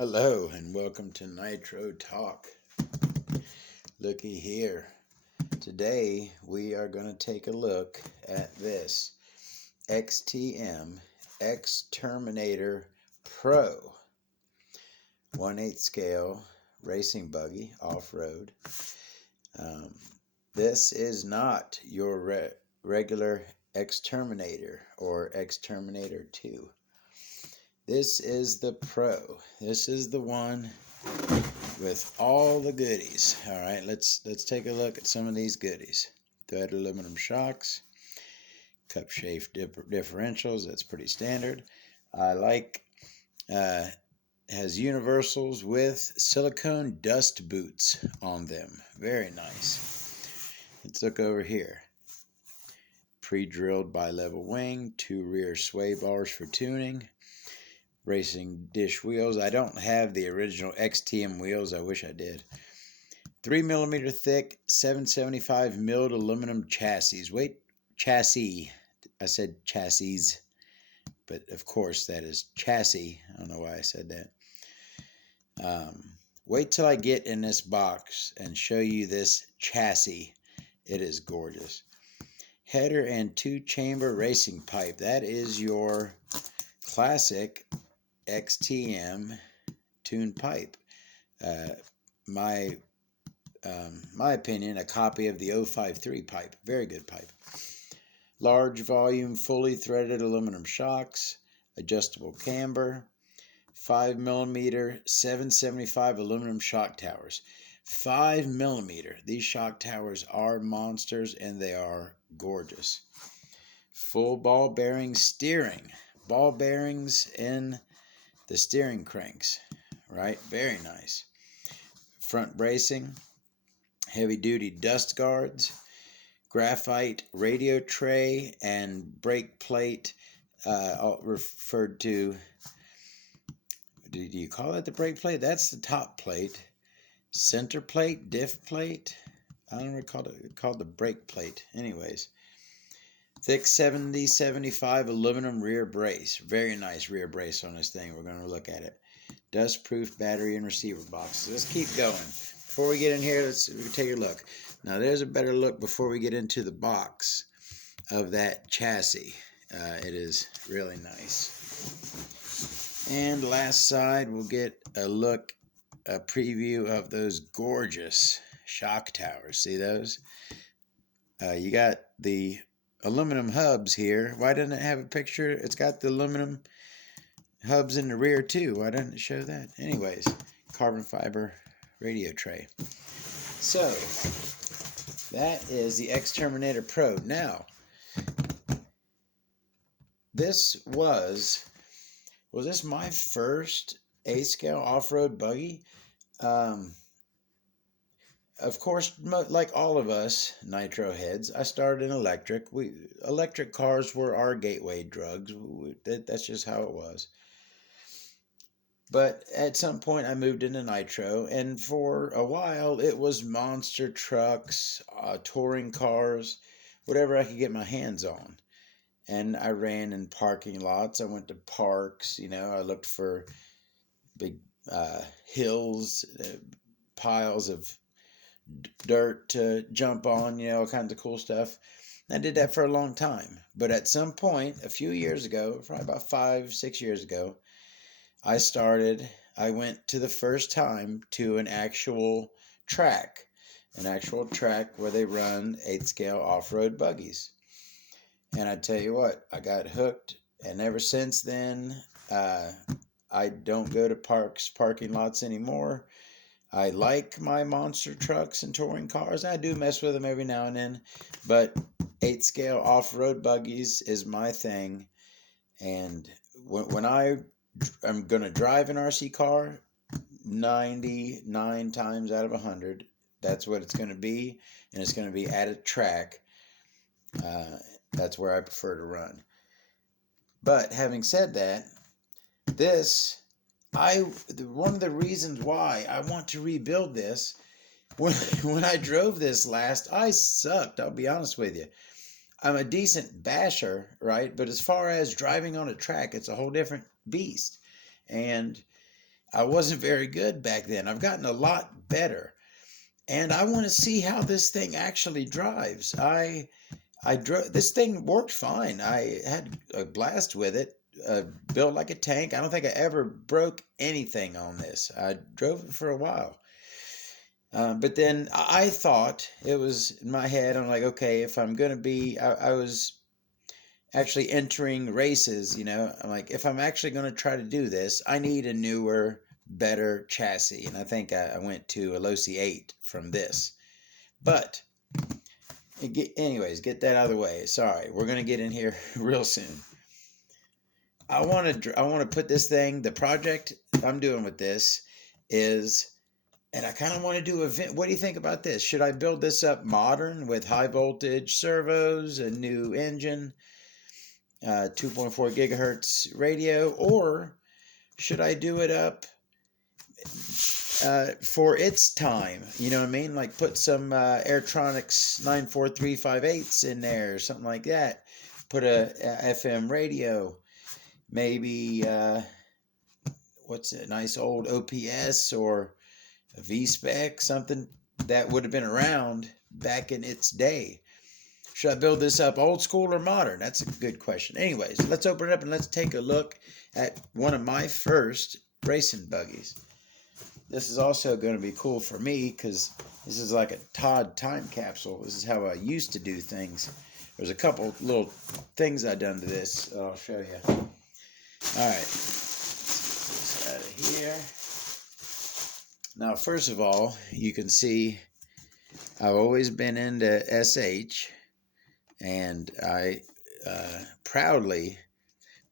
Hello and welcome to Nitro Talk. Looky here. Today we are going to take a look at this XTM X-Terminator Pro 1/8 scale racing buggy off-road. This is not your regular X-Terminator or X-Terminator 2. This is the Pro. This is the one with all the goodies. All right, let's take a look at some of these goodies. Threaded aluminum shocks, cup-shaped differentials. That's pretty standard. I like has universals with silicone dust boots on them. Very nice. Let's look over here. Pre-drilled bi-level wing, 2 rear sway bars for tuning. Racing dish wheels. I don't have the original XTM wheels. I wish I did. 3mm thick, 775 milled aluminum chassis. Chassis. I said chassis, but of course that is chassis. I don't know why I said that. Wait till I get in this box and show you this chassis. It is gorgeous. Header and 2-chamber racing pipe. That is your classic XTM tuned pipe. My opinion, a copy of the 053 pipe. Very good pipe. Large volume, fully threaded aluminum shocks, adjustable camber, 5mm, 775 aluminum shock towers. 5mm. These shock towers are monsters and they are gorgeous. Full ball bearing steering. Ball bearings in the steering cranks, right? Very nice. Front bracing, heavy duty dust guards, graphite radio tray and brake plate, referred to, do you call it the brake plate? That's the top plate. Center plate, diff plate, I don't recall it called the brake plate. Anyways. Thick 70-75 aluminum rear brace. Very nice rear brace on this thing. We're going to look at it. Dust-proof battery and receiver boxes. Let's keep going. Before we get in here, let's take a look. Now, there's a better look before we get into the box of that chassis. It is really nice. And last side, we'll get a look, a preview of those gorgeous shock towers. See those? You got the aluminum hubs here. Why doesn't it have a picture? It's got the aluminum hubs in the rear too. Why doesn't it show that? Anyways, carbon fiber radio tray. So that is the X-Terminator Pro. Now, this was this my first A-scale off-road buggy? Of course, like all of us nitro heads, I started in electric. Electric cars were our gateway drugs. That's just how it was. But at some point, I moved into nitro, and for a while, it was monster trucks, touring cars, whatever I could get my hands on. And I ran in parking lots. I went to parks. I looked for big hills, piles of dirt to jump on, all kinds of cool stuff. I did that for a long time. But at some point, a few years ago, probably about 5-6 years ago, I went to the first time to an actual track where they run 8-scale off-road buggies. And I tell you what, I got hooked. And ever since then, I don't go to parking lots anymore. I like my monster trucks and touring cars. I do mess with them every now and then, but 8-scale off-road buggies is my thing. And when I'm going to drive an RC car, 99 times out of 100, that's what it's going to be, and it's going to be at a track. That's where I prefer to run. But having said that, one of the reasons why I want to rebuild this, when I drove this last, I sucked, I'll be honest with you. I'm a decent basher, right? But as far as driving on a track, it's a whole different beast. And I wasn't very good back then. I've gotten a lot better. And I want to see how this thing actually drives. I drove this thing worked fine. I had a blast with it. Built like a tank. I don't think I ever broke anything on this. I drove it for a while. But then I thought it was in my head. I'm like, okay, if I'm going to be, I was actually entering races, you know, I'm like, if I'm actually going to try to do this, I need a newer, better chassis. And I think I went to a Losi 8 from this. But anyways, get that out of the way. Sorry, we're going to get in here real soon. I want to put this thing, the project I'm doing with this is, and I kind of want to do a, what do you think about this? Should I build this up modern with high voltage servos, a new engine, 2.4 gigahertz radio, or should I do it up for its time? You know what I mean? Like put some Airtronics 94358s in there, or something like that. Put a FM radio, maybe what's a nice old OPS or a V-Spec, something that would have been around back in its day. Should I build this up old school or modern? That's a good question. Anyways, let's open it up and let's take a look at one of my first racing buggies. This is also going to be cool for me because this is like a Todd time capsule. This is how I used to do things. There's a couple little things I've done to this. I'll show you. All right. Let's get this out of here. Now, first of all, you can see I've always been into SH. And I proudly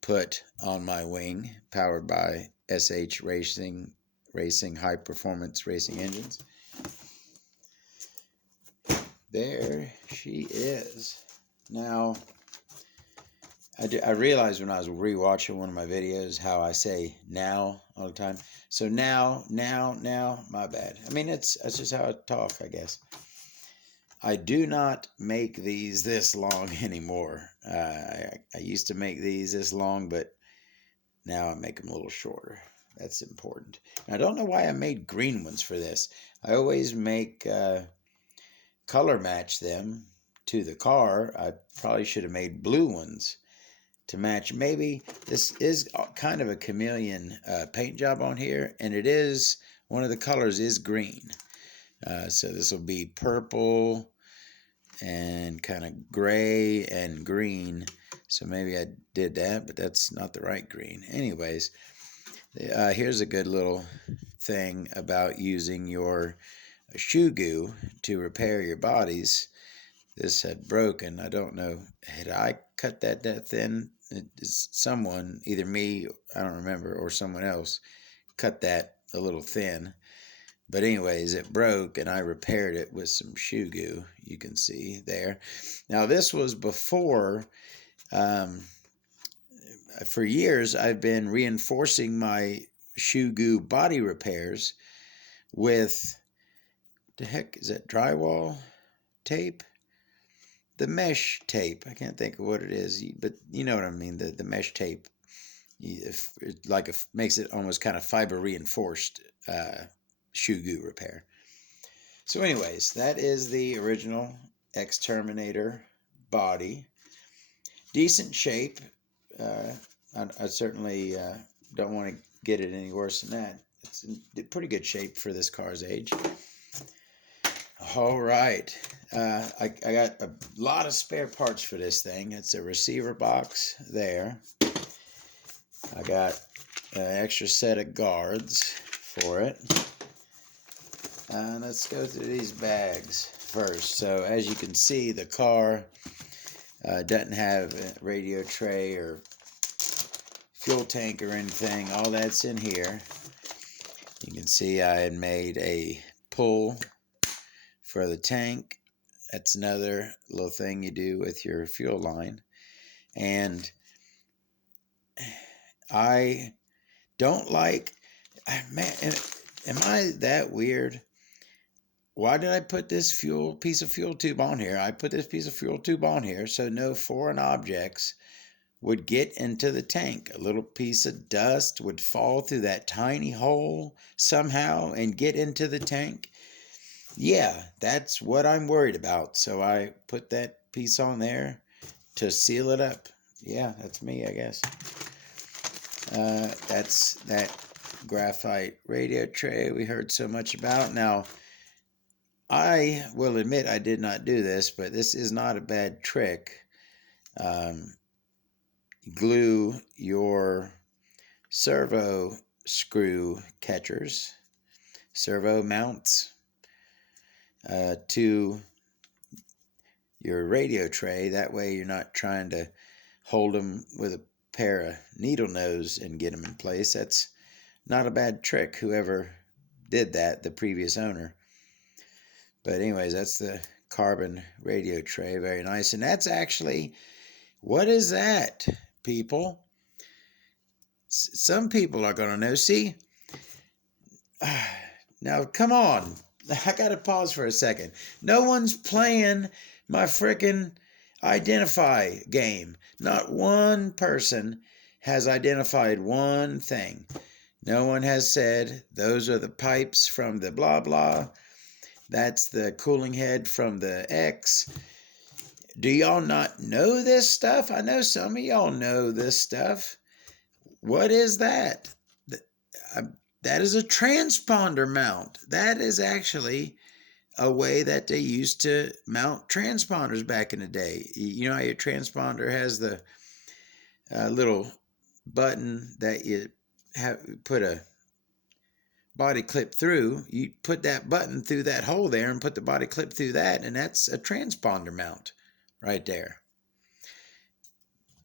put on my wing, powered by SH Racing high performance racing engines. There she is. Now, I realized when I was rewatching one of my videos how I say now all the time. So now, my bad. I mean, that's just how I talk, I guess. I do not make these this long anymore. I used to make these this long, but now I make them a little shorter. That's important. And I don't know why I made green ones for this. I always make color match them to the car. I probably should have made blue ones to match. Maybe this is kind of a chameleon paint job on here, and it is, one of the colors is green. So this will be purple and kind of gray and green. So maybe I did that, but that's not the right green. Anyways, here's a good little thing about using your shoe goo to repair your bodies. This had broken. I don't know. Had I cut that thin? Someone, either me, I don't remember, or someone else cut that a little thin. But anyways, it broke, and I repaired it with some shoe goo. You can see there. Now, this was before, for years, I've been reinforcing my shoe goo body repairs with, the heck is that, drywall tape? The mesh tape. I can't think of what it is, but you know what I mean, the mesh tape. It makes it almost kind of fiber reinforced shoe goo repair. So anyways, that is the original X-Terminator body. Decent shape. I certainly don't want to get it any worse than that. It's in pretty good shape for this car's age. All right. I got a lot of spare parts for this thing. It's a receiver box there. I got an extra set of guards for it. Let's go through these bags first. So as you can see, the car doesn't have a radio tray or fuel tank or anything. All that's in here. You can see I had made a pull for the tank. That's another little thing you do with your fuel line. And I don't like, man, am I that weird? Why did I put this piece of fuel tube on here? I put this piece of fuel tube on here so no foreign objects would get into the tank. A little piece of dust would fall through that tiny hole somehow and get into the tank. Yeah, that's what I'm worried about. So I put that piece on there to seal it up. Yeah, that's me, I guess. That's that graphite radio tray we heard so much about. Now, I will admit I did not do this, but this is not a bad trick. Glue your servo screw catchers, servo mounts, to your radio tray. That way you're not trying to hold them with a pair of needle nose and get them in place. That's not a bad trick, whoever did that, the previous owner. But anyways, that's the carbon radio tray. Very nice. And that's actually, what is that, people? Some people are going to know. See? Now, come on. I got to pause for a second. No one's playing my frickin' identify game. Not one person has identified one thing. No one has said, those are the pipes from the blah blah. That's the cooling head from the X. Do y'all not know this stuff? I know some of y'all know this stuff. What is that? That is a transponder mount. That is actually a way that they used to mount transponders back in the day. You know how your transponder has the little button that you have put a body clip through. You put that button through that hole there and put the body clip through that, and that's a transponder mount right there.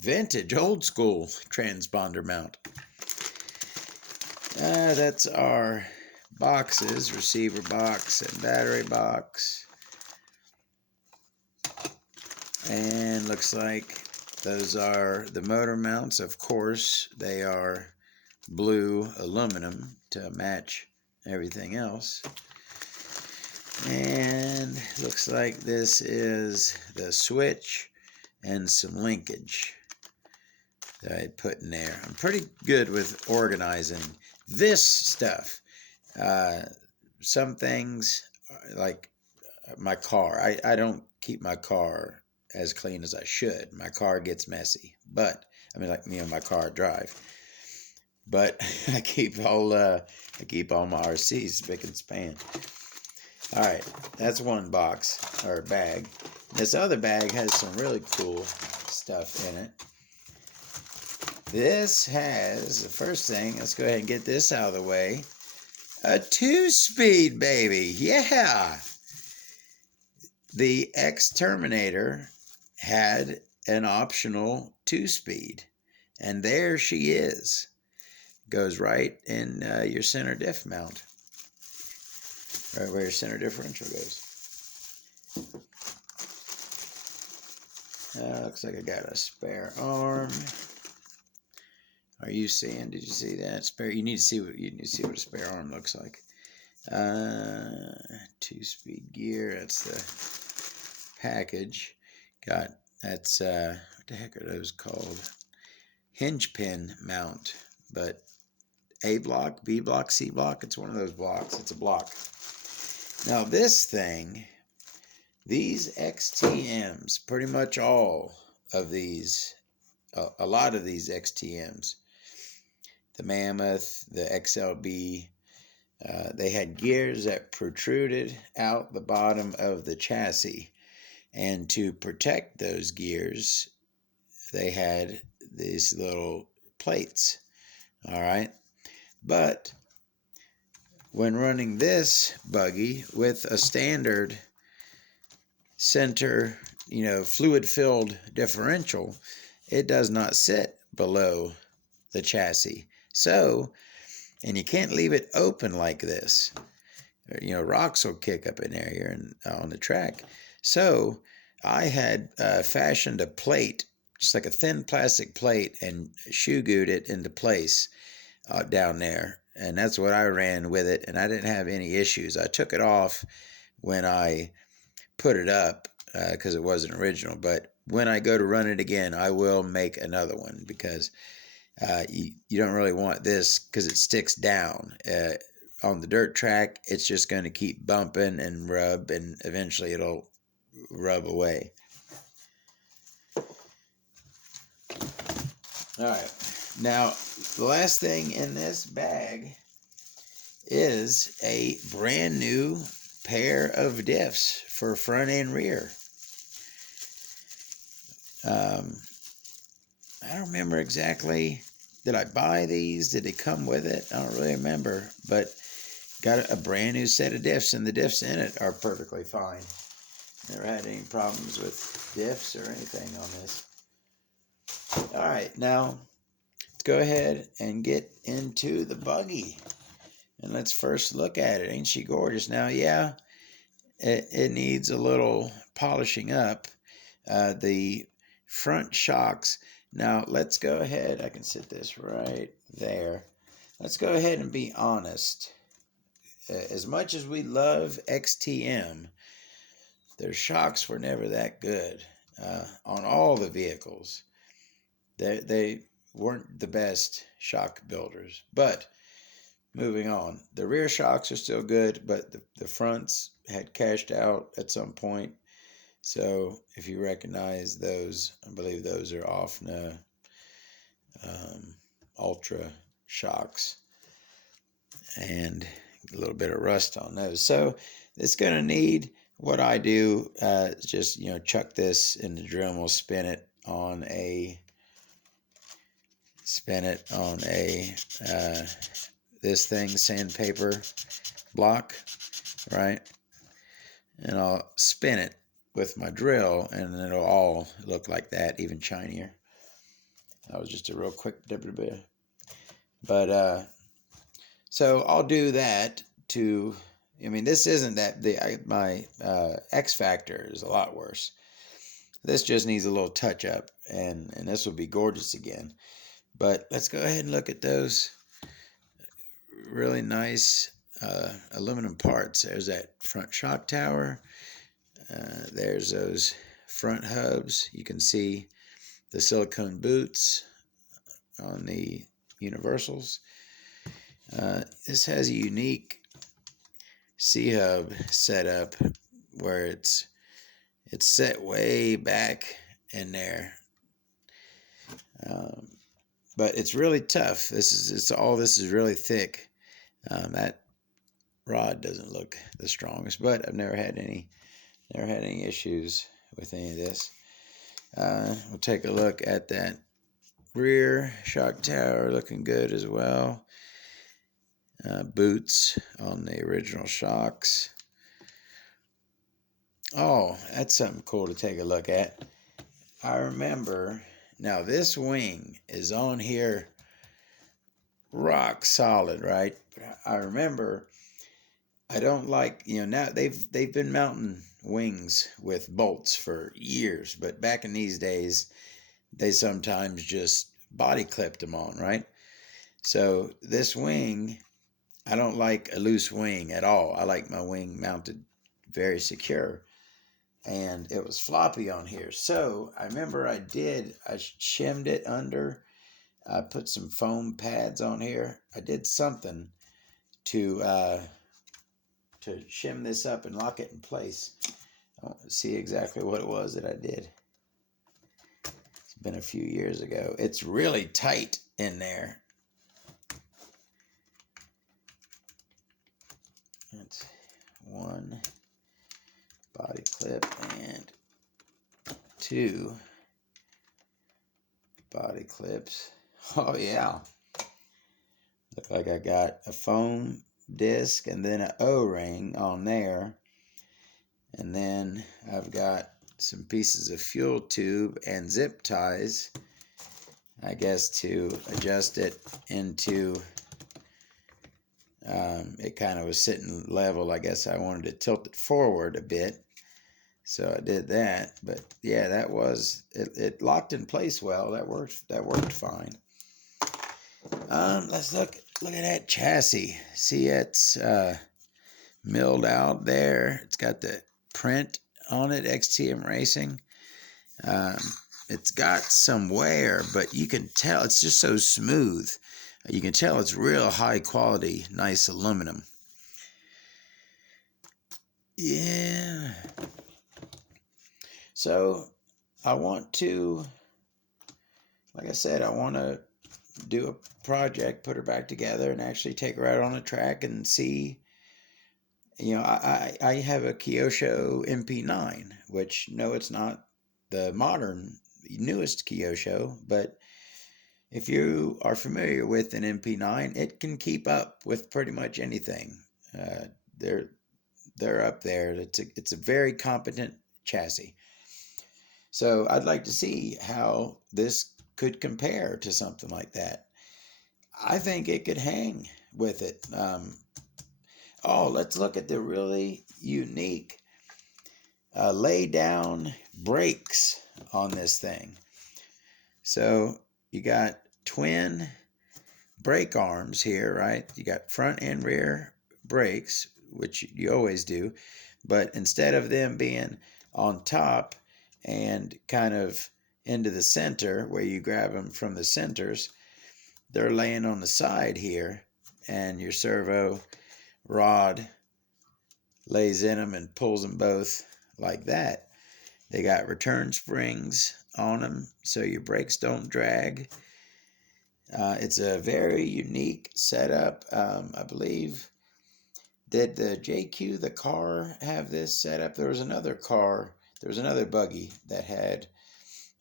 Vintage, old school transponder mount. That's our boxes, receiver box and battery box. And looks like those are the motor mounts. Of course, they are blue aluminum to match everything else. And looks like this is the switch and some linkage that I put in there. I'm pretty good with organizing this stuff. Some things, like my car, I don't keep my car as clean as I should. My car gets messy, but I mean, like me and my car drive. But I keep all my RCs spick and span. All right, that's one box or bag. This other bag has some really cool stuff in it. This has, the first thing, let's go ahead and get this out of the way. A 2-speed, baby. Yeah. The X-Terminator had an optional 2-speed. And there she is. Goes right in your center diff mount. Right where your center differential goes. Looks like I got a spare arm. Are you seeing? Did you see that spare? You need to see what a spare arm looks like. 2-speed gear. That's the package. Got that's what the heck are those called? Hinge pin mount, but A block, B block, C block. It's one of those blocks. It's a block. Now this thing, these XTMs, pretty much all of these, a lot of these XTMs, the Mammoth, the XLB, they had gears that protruded out the bottom of the chassis. And to protect those gears, they had these little plates. All right. But when running this buggy with a standard center, fluid-filled differential, it does not sit below the chassis. So, and you can't leave it open like this. Rocks will kick up in there here and on the track. So I had fashioned a plate, just like a thin plastic plate, and shoe glued it into place down there. And that's what I ran with it, and I didn't have any issues. I took it off when I put it up because it wasn't original. But when I go to run it again, I will make another one, because you don't really want this, because it sticks down. On the dirt track, it's just going to keep bumping and rub, and eventually it'll rub away. All right, now the last thing in this bag is a brand new pair of diffs for front and rear. I don't remember exactly. Did I buy these? Did they come with it? I don't really remember, but got a brand new set of diffs, and the diffs in it are perfectly fine. Never had any problems with diffs or anything on this. All right, now let's go ahead and get into the buggy, and let's first look at it. Ain't she gorgeous? Now, yeah, it needs a little polishing up. The front shocks. Now, let's go ahead. I can sit this right there. Let's go ahead and be honest. As much as we love XTM, their shocks were never that good on all the vehicles. They weren't the best shock builders. But moving on, the rear shocks are still good, but the fronts had cashed out at some point. So if you recognize those, I believe those are Offna Ultra shocks, and a little bit of rust on those. So it's going to need, what I do, just, chuck this in the drill, and we'll spin it on a this thing, sandpaper block, right? And I'll spin it with my drill, and then it'll all look like that, even shinier. That was just a real quick dip. But so I'll do that to, this isn't that, my X Factor is a lot worse. This just needs a little touch up, and this will be gorgeous again. But let's go ahead and look at those really nice aluminum parts. There's that front shock tower. There's those front hubs. You can see the silicone boots on the universals. This has a unique C-hub setup where it's set way back in there. But it's really tough. This is really thick. That rod doesn't look the strongest, but I've never had any issues with any of this. We'll take a look at that rear shock tower, looking good as well. Boots on the original shocks. Oh, that's something cool to take a look at. I remember, now this wing is on here rock solid, right? But I remember, I don't like, now they've been mounting wings with bolts for years, but back in these days, they sometimes just body clipped them on, right? So this wing, I don't like a loose wing at all. I like my wing mounted very secure, and it was floppy on here. So I remember I shimmed it under. I put some foam pads on here. I did something to shim this up and lock it in place. I don't see exactly what it was that I did. It's been a few years ago. It's really tight in there. That's one body clip and two body clips. Oh yeah. Look like I got a foam disc and then an O-ring on there. And then I've got some pieces of fuel tube and zip ties, I guess, to adjust it into, it kind of was sitting level. I guess I wanted to tilt it forward a bit. So I did that. But yeah, that was, it locked in place well. That worked fine. Let's look at that chassis. See, it's milled out there. It's got the print on it, XTM Racing. It's got some wear, but you can tell it's just so smooth. You can tell it's real high quality, nice aluminum. Yeah. So I want to, like I said, I want to do a project, put her back together, and actually take her out on a track and see. You know, I have a Kyosho MP9, which, no, it's not the modern, newest Kyosho, but if you are familiar with an MP9, it can keep up with pretty much anything. They're up there. It's a very competent chassis. So I'd like to see how this could compare to something like that. I think it could hang with it. Oh, let's look at the really unique lay down brakes on this thing. So you got twin brake arms here, right? You got front and rear brakes, which you always do, but instead of them being on top and kind of into the center where you grab them from the centers, they're laying on the side here, and your servo rod lays in them and pulls them both like that. They got return springs on them so your brakes don't drag. It's a very unique setup. I believe, did the JQ, the car, have this setup? There was another car, there was another buggy that had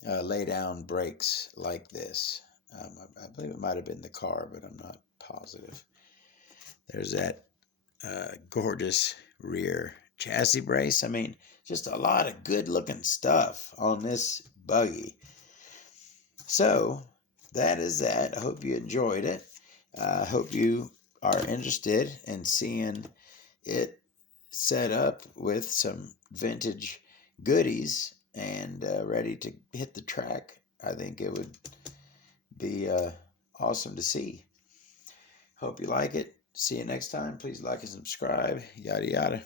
lay down brakes like this. I believe it might have been the car, but I'm not positive. There's that gorgeous rear chassis brace. I mean, just a lot of good looking stuff on this buggy. So that is that. I hope you enjoyed it. I hope you are interested in seeing it set up with some vintage goodies and ready to hit the track. I think it would be awesome to see. Hope you like it. See you next time. Please like and subscribe. Yada, yada.